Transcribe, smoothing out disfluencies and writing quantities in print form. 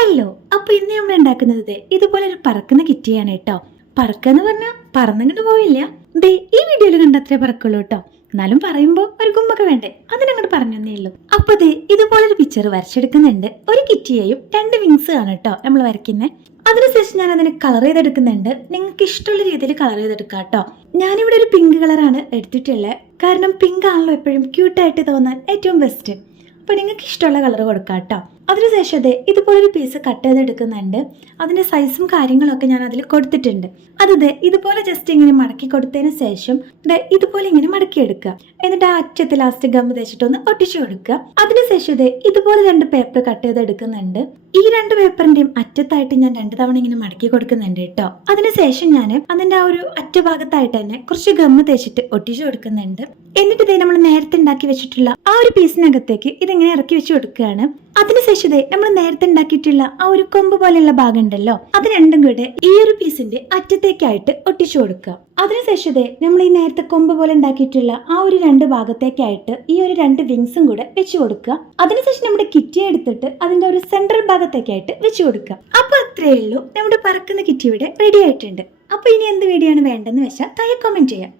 Hello. അപ്പൊ ഇന്ന് നമ്മൾ ഉണ്ടാക്കുന്നത് ഇതുപോലെ ഒരു പറക്കുന്ന കിറ്റിയാണ് കേട്ടോ. പറക്കാന്ന് പറഞ്ഞാൽ പറന്നങ്ങോട്ട് പോയില്ല. ദേ ഈ വീഡിയോയിൽ കണ്ടത്രേ പറക്കുള്ളൂ കേട്ടോ. എന്നാലും പറയുമ്പോ ഒരു കുമ്പൊക്കെ വേണ്ടേ, അതിനങ്ങോട്ട് പറഞ്ഞേ ഉള്ളൂ. അപ്പൊ ദേ ഇതുപോലെ ഒരു പിക്ചർ വരച്ചെടുക്കുന്നുണ്ട്. ഒരു കിറ്റിയെയും 2 വിങ്സ് ആണ് കേട്ടോ നമ്മൾ വരയ്ക്കുന്നത്. അതിനുശേഷം ഞാൻ അതിനെ കളർ ചെയ്തെടുക്കുന്നുണ്ട്. നിങ്ങൾക്ക് ഇഷ്ടമുള്ള രീതിയിൽ കളർ ചെയ്തെടുക്കാം കേട്ടോ. ഞാനിവിടെ ഒരു പിങ്ക് കളറാണ് എടുത്തിട്ടുള്ളത്. കാരണം പിങ്ക് ആണല്ലോ എപ്പോഴും ക്യൂട്ടായിട്ട് തോന്നാൻ ഏറ്റവും ബെസ്റ്റ്. അപ്പൊ നിങ്ങൾക്ക് ഇഷ്ടമുള്ള കളർ കൊടുക്കാം കേട്ടോ. അതിനുശേഷം ഇതുപോലൊരു പീസ് കട്ട് ചെയ്തെടുക്കുന്നുണ്ട്. അതിന്റെ സൈസും കാര്യങ്ങളൊക്കെ ഞാൻ അതിൽ കൊടുത്തിട്ടുണ്ട്. അത് ഇതുപോലെ ജസ്റ്റ് ഇങ്ങനെ മടക്കി കൊടുത്തതിന് ശേഷം ഇതുപോലെ ഇങ്ങനെ മടക്കിയെടുക്കുക. എന്നിട്ട് ആ അറ്റത്ത് ലാസ്റ്റ് ഗം തേച്ചിട്ടൊന്ന് ഒട്ടിച്ചു കൊടുക്കുക. അതിനുശേഷം ഇതുപോലെ 2 പേപ്പർ കട്ട് ചെയ്തെടുക്കുന്നുണ്ട്. ഈ 2 പേപ്പറിന്റെയും അറ്റത്തായിട്ട് ഞാൻ 2 തവണ ഇങ്ങനെ മടക്കി കൊടുക്കുന്നുണ്ട് കേട്ടോ. അതിനുശേഷം ഞാൻ അതിന്റെ ആ ഒരു അറ്റഭാഗത്തായിട്ട് തന്നെ കുറച്ച് ഗം തേച്ചിട്ട് ഒട്ടിച്ചു കൊടുക്കുന്നുണ്ട്. എന്നിട്ട് നമ്മൾ നേരത്തെ ഉണ്ടാക്കി വെച്ചിട്ടുള്ള ആ ഒരു പീസിനകത്തേക്ക് ഇതിങ്ങനെ ഇറക്കി വെച്ച് കൊടുക്കുകയാണ്. അതിനുശേഷം നമ്മൾ നേരത്തെ ഉണ്ടാക്കിയിട്ടുള്ള ആ ഒരു കൊമ്പ് പോലെയുള്ള ഭാഗം ഉണ്ടല്ലോ, അത് രണ്ടും കൂടെ ഈ ഒരു പീസിന്റെ അറ്റത്തേക്കായിട്ട് ഒട്ടിച്ചു കൊടുക്കുക. അതിനുശേഷം നമ്മൾ ഈ നേരത്തെ കൊമ്പ് പോലെ ഉണ്ടാക്കിയിട്ടുള്ള ആ ഒരു 2 ഭാഗത്തേക്കായിട്ട് ഈ ഒരു 2 വിങ്സും കൂടെ വെച്ചു കൊടുക്കുക. അതിനുശേഷം നമ്മുടെ കിറ്റി എടുത്തിട്ട് അതിന്റെ ഒരു സെൻട്രൽ ഭാഗത്തേക്കായിട്ട് വെച്ചു കൊടുക്കുക. അപ്പൊ അത്രയേ ഉള്ളൂ, നമ്മുടെ പറക്കുന്ന കിറ്റി ഇവിടെ റെഡി ആയിട്ടുണ്ട്. അപ്പൊ ഇനി എന്ത് വീഡിയോ ആണ് വേണ്ടെന്ന് വെച്ചാൽ താഴെ കമന്റ് ചെയ്യാം.